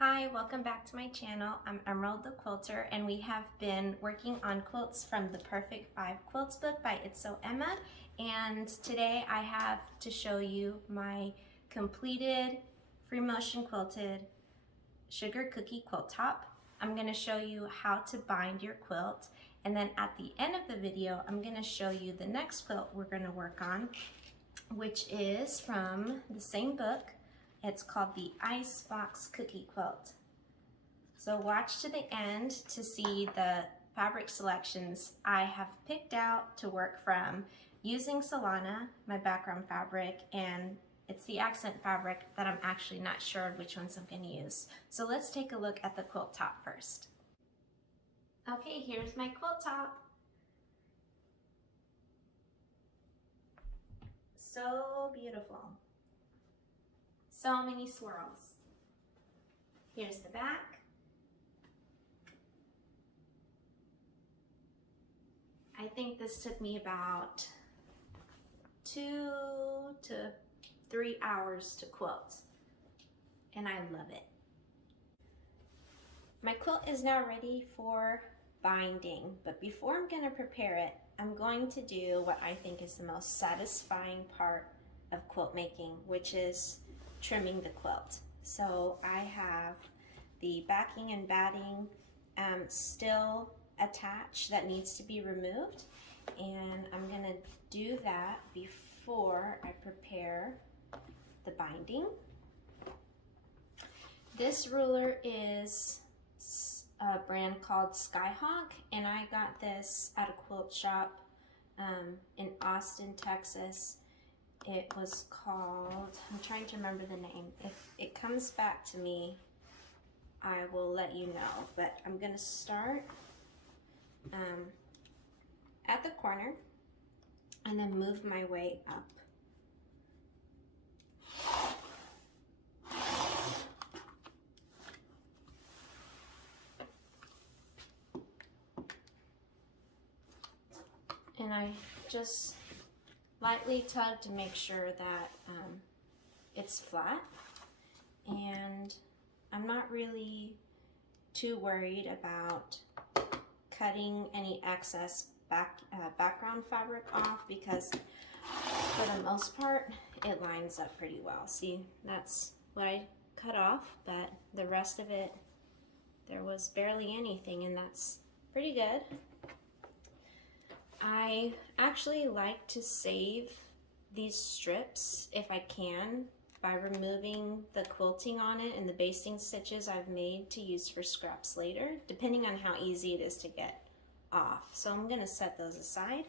Hi, welcome back to my channel. I'm Emerald the Quilter, and we have been working on quilts from the Perfect 5 Quilts book by It's So Emma. And today I have to show you my completed free motion quilted sugar cookie quilt top. I'm going to show you how to bind your quilt, and then at the end of the video I'm going to show you the next quilt we're going to work on, which is from the same book. It's called the Icebox Cookie Quilt. So watch to the end to see the fabric selections I have picked out to work from using Solana, my background fabric, and it's the accent fabric that I'm actually not sure which ones I'm going to use. So let's take a look at the quilt top first. Okay, here's my quilt top. So beautiful. So many swirls. Here's the back. I think this took me about 2 to 3 hours to quilt, and I love it. My quilt is now ready for binding, but before I'm going to prepare it, I'm going to do what I think is the most satisfying part of quilt making, which is trimming the quilt. So I have the backing and batting still attached that needs to be removed, and I'm going to do that before I prepare the binding. This ruler is a brand called Skyhawk, and I got this at a quilt shop in Austin, Texas. It was called, I'm trying to remember the name. If it comes back to me, I will let you know, but I'm going to start at the corner and then move my way up. And I just lightly tug to make sure that it's flat, and I'm not really too worried about cutting any excess background fabric off, because for the most part it lines up pretty well. See, that's what I cut off, but the rest of it, there was barely anything, and that's pretty good. I actually like to save these strips if I can by removing the quilting on it and the basting stitches I've made to use for scraps later, depending on how easy it is to get off. So I'm going to set those aside.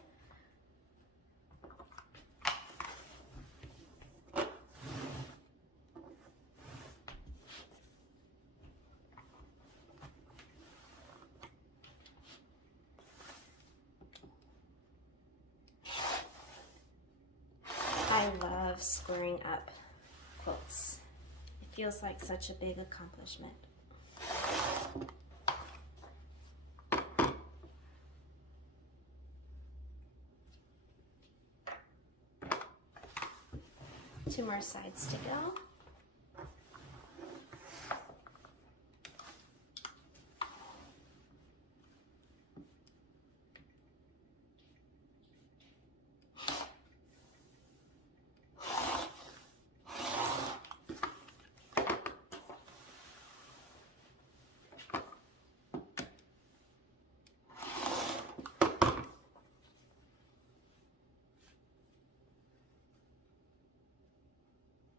I love squaring up quilts. It feels like such a big accomplishment. Two more sides to go.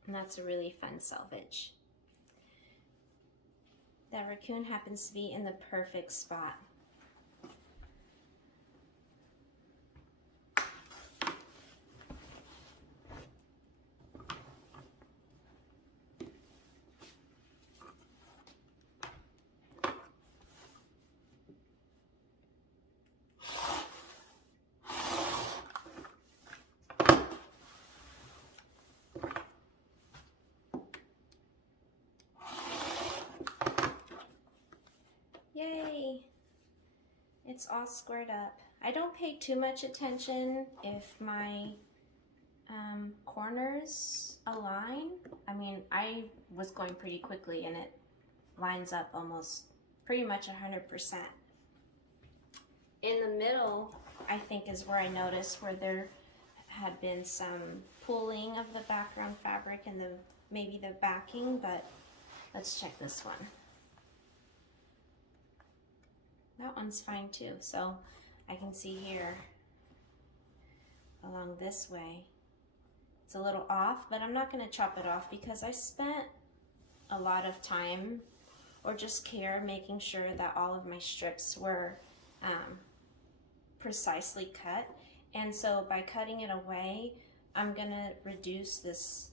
And that's a really fun selvage. That raccoon happens to be in the perfect spot. Yay! It's all squared up. I don't pay too much attention if my corners align. I mean, I was going pretty quickly and it lines up almost pretty much 100%. In the middle, I think, is where I noticed where there had been some pulling of the background fabric and maybe the backing, but let's check this one. That one's fine too. So I can see here along this way, it's a little off, but I'm not going to chop it off because I spent a lot of time or just care making sure that all of my strips were precisely cut. And so by cutting it away, I'm going to reduce this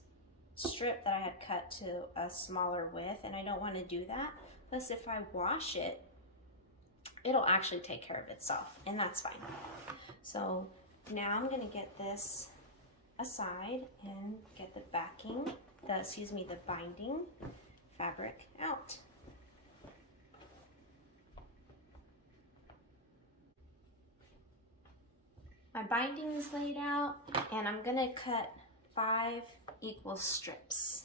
strip that I had cut to a smaller width, and I don't want to do that. Plus, if I wash it, it'll actually take care of itself, and that's fine. So now I'm going to get this aside and get the backing, the binding fabric out. My binding is laid out, and I'm going to cut 5 equal strips.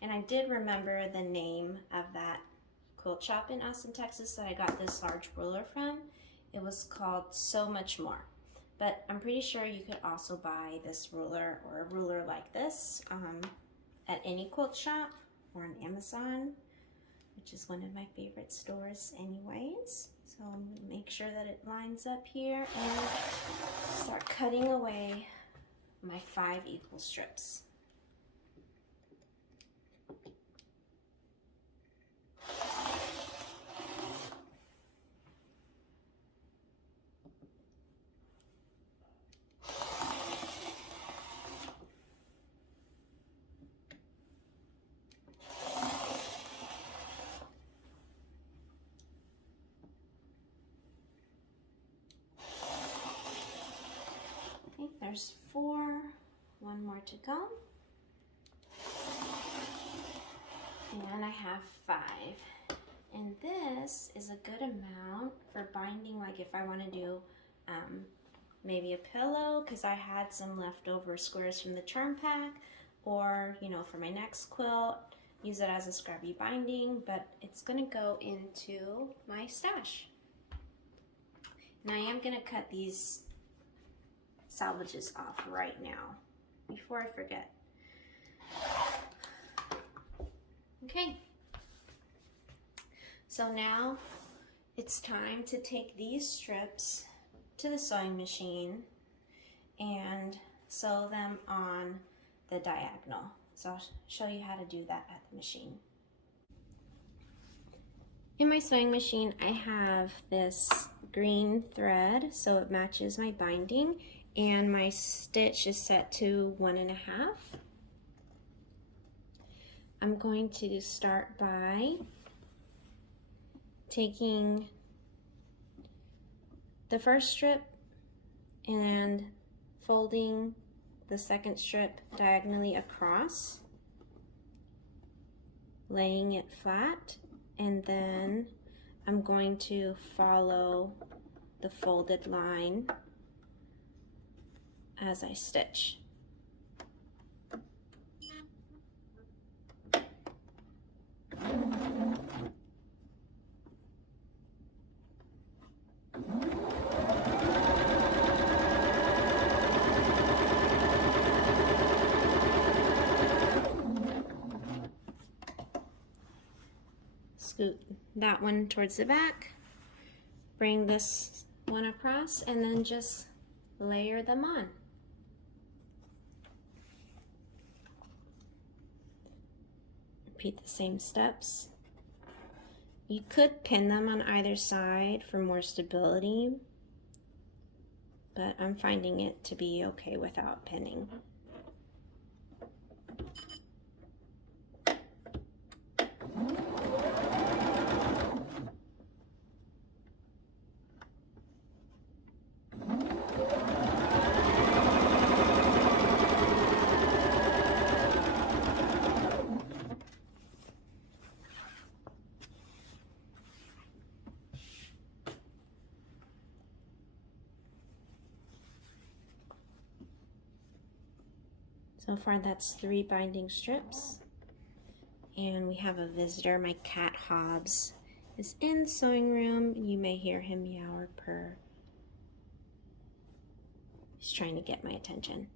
And I did remember the name of that quilt shop in Austin, Texas that I got this large ruler from. It was called So Much More. But I'm pretty sure you could also buy this ruler or a ruler like this at any quilt shop or on Amazon, which is one of my favorite stores anyways. So I'm going to make sure that it lines up here and start cutting away my 5 equal strips. Okay, there's 4, 1 more to go. And I have 5. And this is a good amount for binding, like if I want to do maybe a pillow, because I had some leftover squares from the charm pack, or for my next quilt, use it as a scrubby binding, but it's going to go into my stash. And I am going to cut these salvages off right now before I forget. Okay, so now it's time to take these strips to the sewing machine and sew them on the diagonal. So I'll show you how to do that at the machine. In my sewing machine, I have this green thread, so it matches my binding, and my stitch is set to 1.5. I'm going to start by taking the first strip and folding the second strip diagonally across, laying it flat, and then I'm going to follow the folded line as I stitch. Scoot that one towards the back, bring this one across, and then just layer them on. Repeat the same steps. You could pin them on either side for more stability, but I'm finding it to be okay without pinning. So far that's 3 binding strips, and we have a visitor. My cat Hobbs is in the sewing room. You may hear him meow or purr. He's trying to get my attention.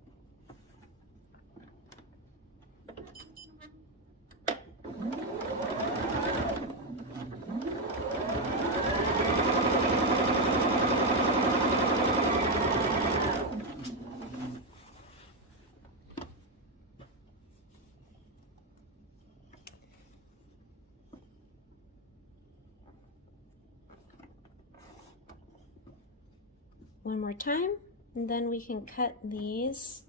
One more time, and then we can cut these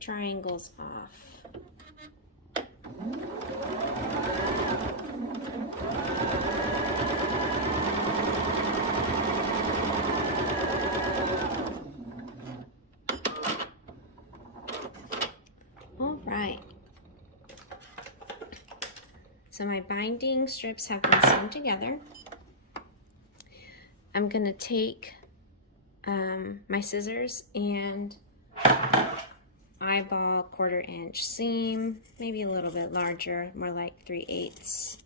triangles off. All right. So my binding strips have been sewn together. I'm going to take my scissors and eyeball 1/4 inch seam, maybe a little bit larger, more like 3/8.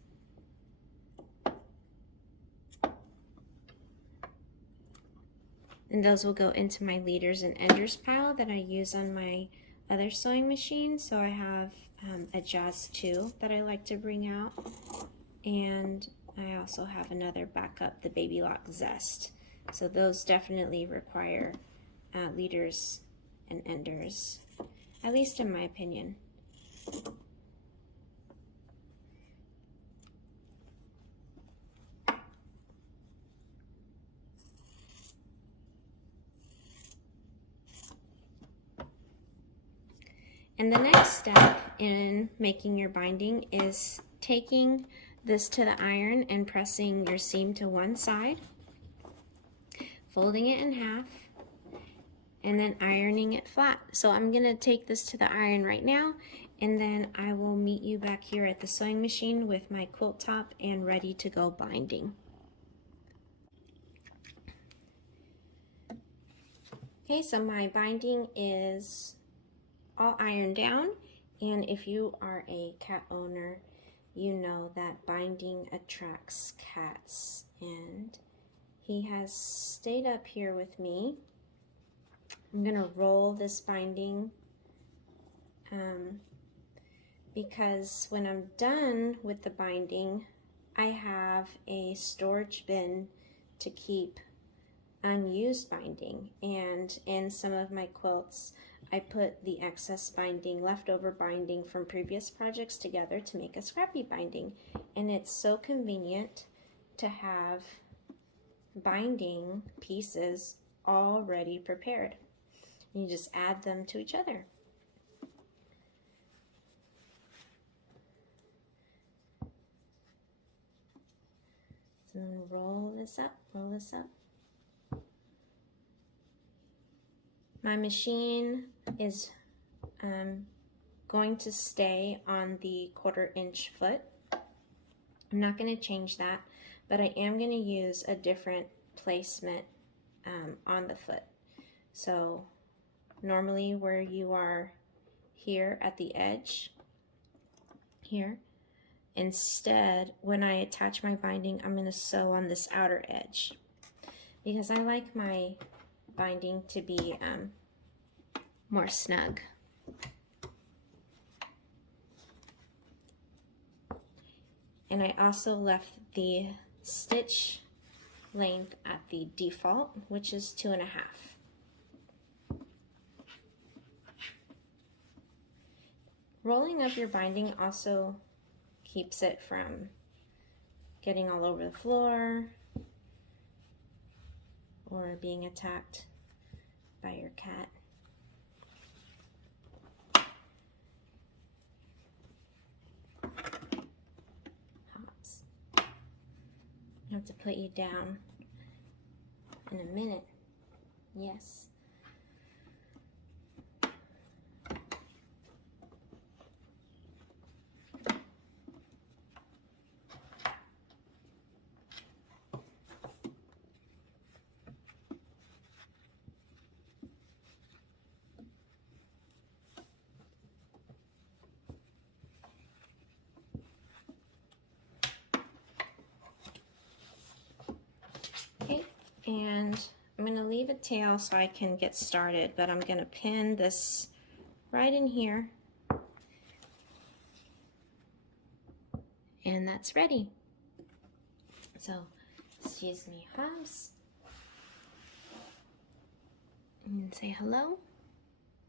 And those will go into my leaders and enders pile that I use on my other sewing machine. So I have a Jazz 2 that I like to bring out, and I also have another backup, the Baby Lock Zest. So those definitely require leaders and enders, at least in my opinion. And the next step in making your binding is taking this to the iron and pressing your seam to one side, folding it in half, and then ironing it flat. So I'm gonna take this to the iron right now, and then I will meet you back here at the sewing machine with my quilt top and ready to go binding. Okay, so my binding is all ironed down, and if you are a cat owner, you know that binding attracts cats, and he has stayed up here with me. I'm gonna roll this binding because when I'm done with the binding, I have a storage bin to keep unused binding, and in some of my quilts I put the excess binding, leftover binding from previous projects together to make a scrappy binding, and it's so convenient to have binding pieces already prepared. You just add them to each other. So then roll this up, roll this up. My machine is going to stay on the 1/4 inch foot. I'm not going to change that, but I am going to use a different placement on the foot. So normally where you are here at the edge, here, instead when I attach my binding, I'm going to sew on this outer edge because I like my binding to be more snug. And I also left the stitch length at the default, which is 2.5. Rolling up your binding also keeps it from getting all over the floor or being attacked by your cat. Hops. I have to put you down in a minute. Yes. tail so I can get started, but I'm going to pin this right in here. And that's ready. So, excuse me, Hobbs. And say hello.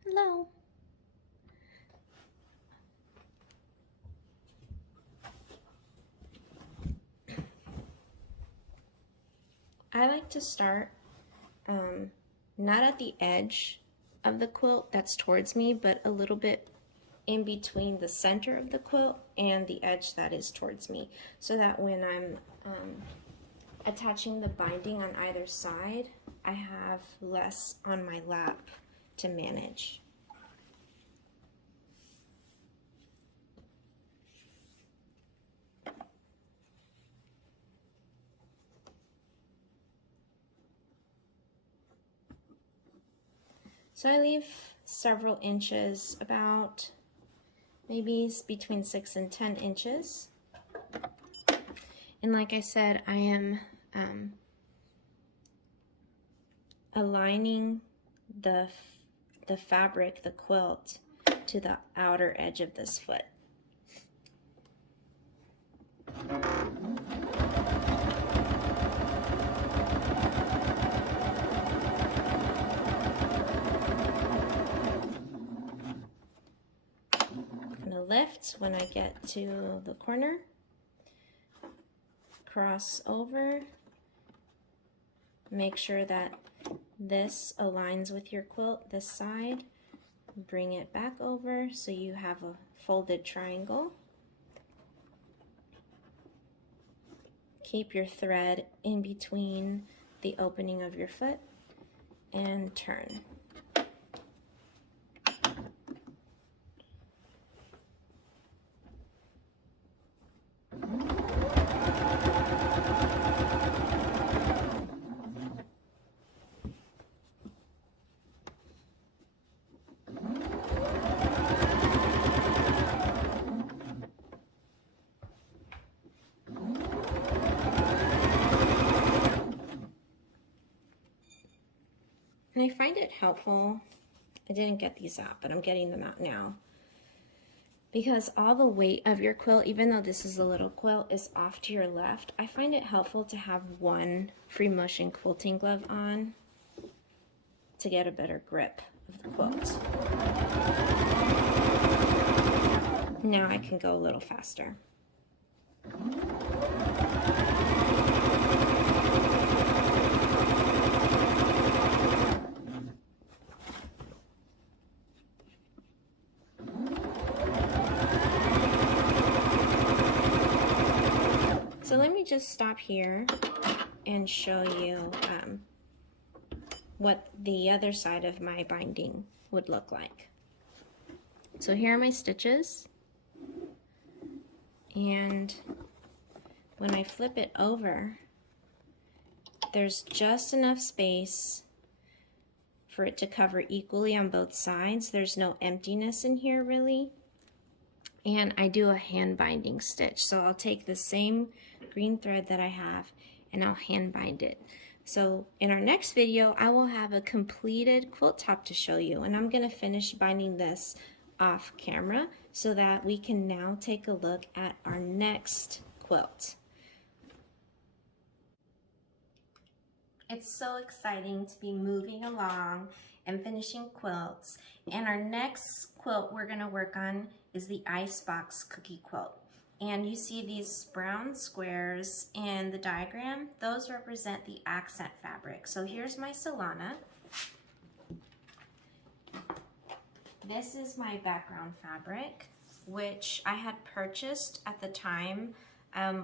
Hello. I like to start not at the edge of the quilt that's towards me, but a little bit in between the center of the quilt and the edge that is towards me, so that when I'm attaching the binding on either side, I have less on my lap to manage. So I leave several inches, about maybe between 6 and 10 inches. And like I said, I am aligning the fabric, the quilt, to the outer edge of this foot. I'm gonna lift when I get to the corner, cross over, make sure that this aligns with your quilt, this side, bring it back over so you have a folded triangle. Keep your thread in between the opening of your foot and turn. And I find it helpful, I didn't get these out, but I'm getting them out now, because all the weight of your quilt, even though this is a little quilt, is off to your left. I find it helpful to have one free motion quilting glove on to get a better grip of the quilt. Now I can go a little faster. So let me just stop here and show you what the other side of my binding would look like. So here are my stitches, and when I flip it over, there's just enough space for it to cover equally on both sides. There's no emptiness in here really. And I do a hand binding stitch. So I'll take the same green thread that I have and I'll hand bind it. So in our next video, I will have a completed quilt top to show you, and I'm gonna finish binding this off camera so that we can now take a look at our next quilt. It's so exciting to be moving along and finishing quilts. And our next quilt we're gonna work on is the Icebox Cookie Quilt. And you see these brown squares in the diagram, those represent the accent fabric. So here's my Solana. This is my background fabric, which I had purchased at the time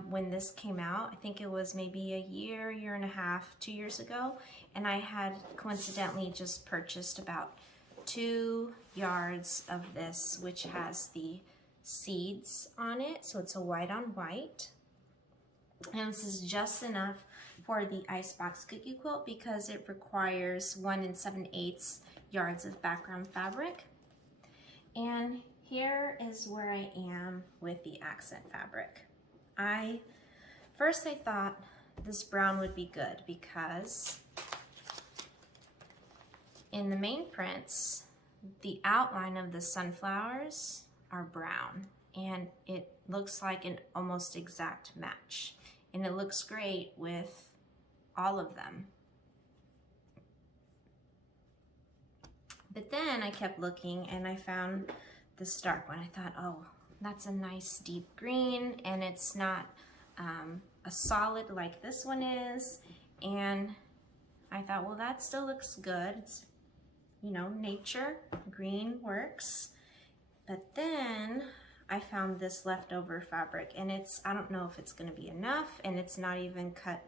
when this came out. I think it was maybe a year, year and a half, 2 years ago. And I had coincidentally just purchased about 2 yards of this, which has the seeds on it. So it's a white on white. And this is just enough for the Icebox Cookie Quilt because it requires 1 7/8 yards of background fabric. And here is where I am with the accent fabric. First I thought this brown would be good because in the main prints, the outline of the sunflowers are brown, and it looks like an almost exact match. And it looks great with all of them. But then I kept looking and I found this dark one. I thought, oh, that's a nice deep green, and it's not a solid like this one is. And I thought, well, that still looks good. It's, you know, nature, green works. But then I found this leftover fabric, and it's, I don't know if it's gonna be enough, and it's not even cut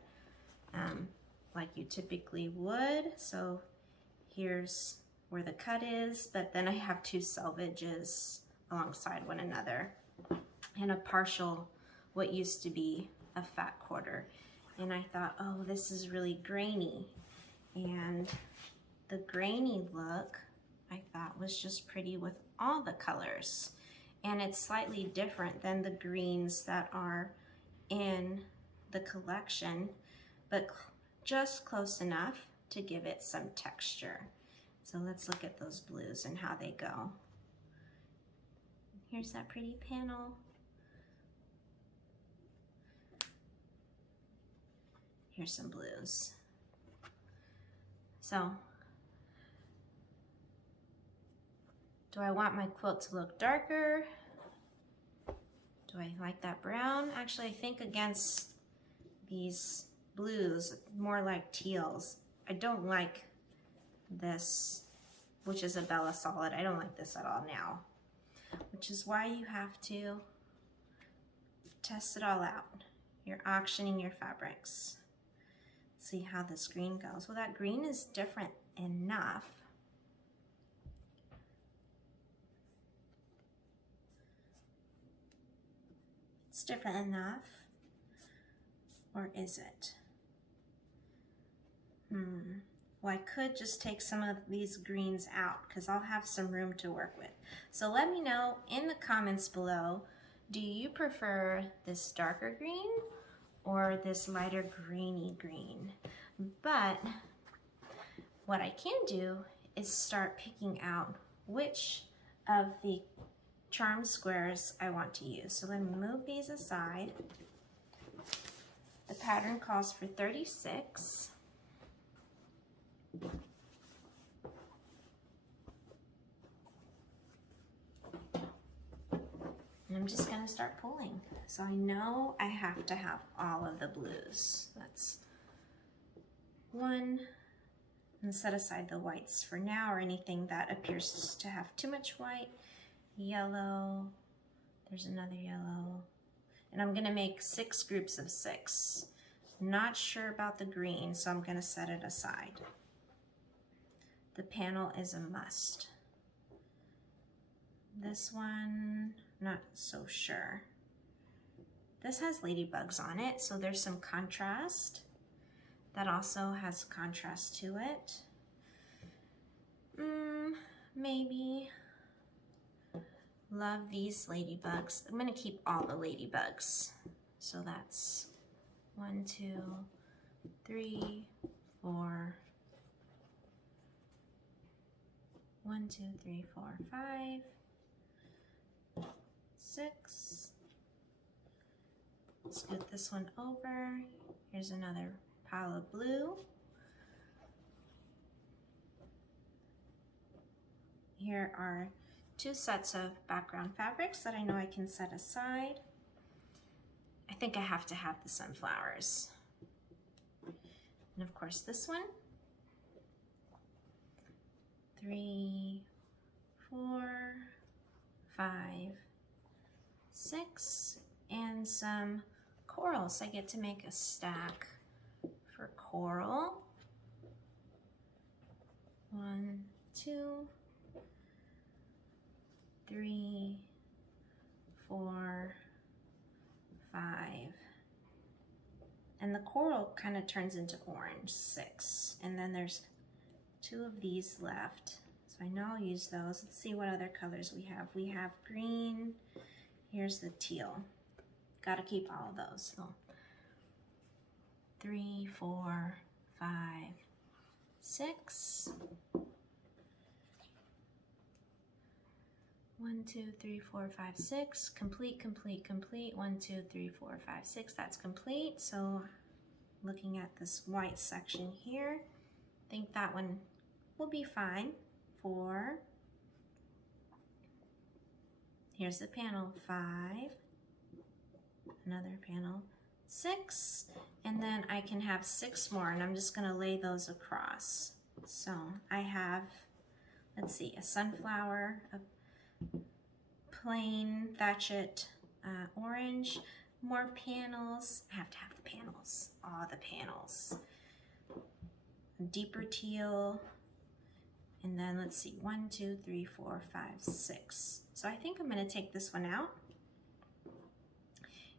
like you typically would. So here's where the cut is, but then I have two selvages alongside one another and a partial, what used to be a fat quarter. And I thought, oh, this is really grainy. And the grainy look, I thought, was just pretty with all the colors. And it's slightly different than the greens that are in the collection, but just close enough to give it some texture. So let's look at those blues and how they go. Here's that pretty panel. Here's some blues. So, do I want my quilt to look darker? Do I like that brown? Actually, I think against these blues, more like teals. I don't like this, which is a Bella Solid. I don't like this at all now, which is why you have to test it all out. You're auctioning your fabrics. See how this green goes. Well, that green is different enough. It's different enough, or is it? Well, I could just take some of these greens out because I'll have some room to work with. So let me know in the comments below, do you prefer this darker green or this lighter greeny green? But what I can do is start picking out which of the charm squares I want to use. So let me move these aside. The pattern calls for 36. And I'm just gonna start pulling. So I know I have to have all of the blues. That's one. And set aside the whites for now, or anything that appears to have too much white. Yellow, there's another yellow. And I'm gonna make 6 groups of 6. Not sure about the green, so I'm gonna set it aside. The panel is a must. This one, not so sure. This has ladybugs on it, so there's some contrast. That also has contrast to it. Maybe. Love these ladybugs. I'm gonna keep all the ladybugs. So that's 1, 2, 3, 4. 1, 2, 3, 4, 5, 6. Scoot this one over. Here's another pile of blue. Here are 2 sets of background fabrics that I know I can set aside. I think I have to have the sunflowers. And of course this one. 3, 4, 5, 6, and some corals. I get to make a stack for coral. 1, 2, 3, 4, 5. And the coral kind of turns into orange, 6. And then there's 2 of these left. So I know I'll use those. Let's see what other colors we have. We have green. Here's the teal. Got to keep all of those. So 3, 4, 5, 6. 1, 2, 3, 4, 5, 6. Complete, complete, complete. 1, 2, 3, 4, 5, 6. That's complete. So looking at this white section here, I think that one will be fine. 4. Here's the panel. 5. Another panel. 6. And then I can have 6 more, and I'm just going to lay those across. So I have, let's see, a sunflower, a plain Thatchet orange, more panels. I have to have the panels, all the panels. Deeper teal, and then let's see, 1, 2, 3, 4, 5, 6. So I think I'm going to take this one out,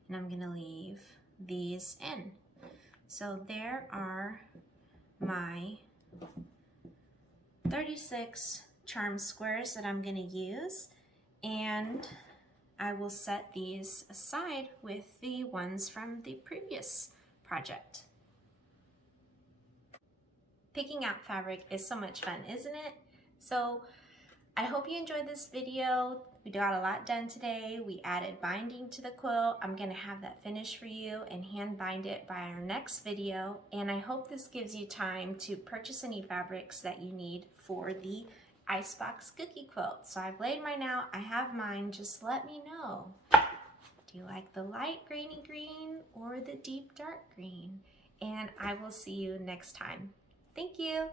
and I'm going to leave these in. So there are my 36 charm squares that I'm going to use, and I will set these aside with the ones from the previous project. Picking out fabric is so much fun, isn't it? So I hope you enjoyed this video. We got a lot done today. We added binding to the quilt. I'm gonna have that finished for you and hand bind it by our next video. And I hope this gives you time to purchase any fabrics that you need for the Icebox Cookie Quilt. So I've laid mine out, I have mine, just let me know. Do you like the light grainy green or the deep dark green? And I will see you next time. Thank you.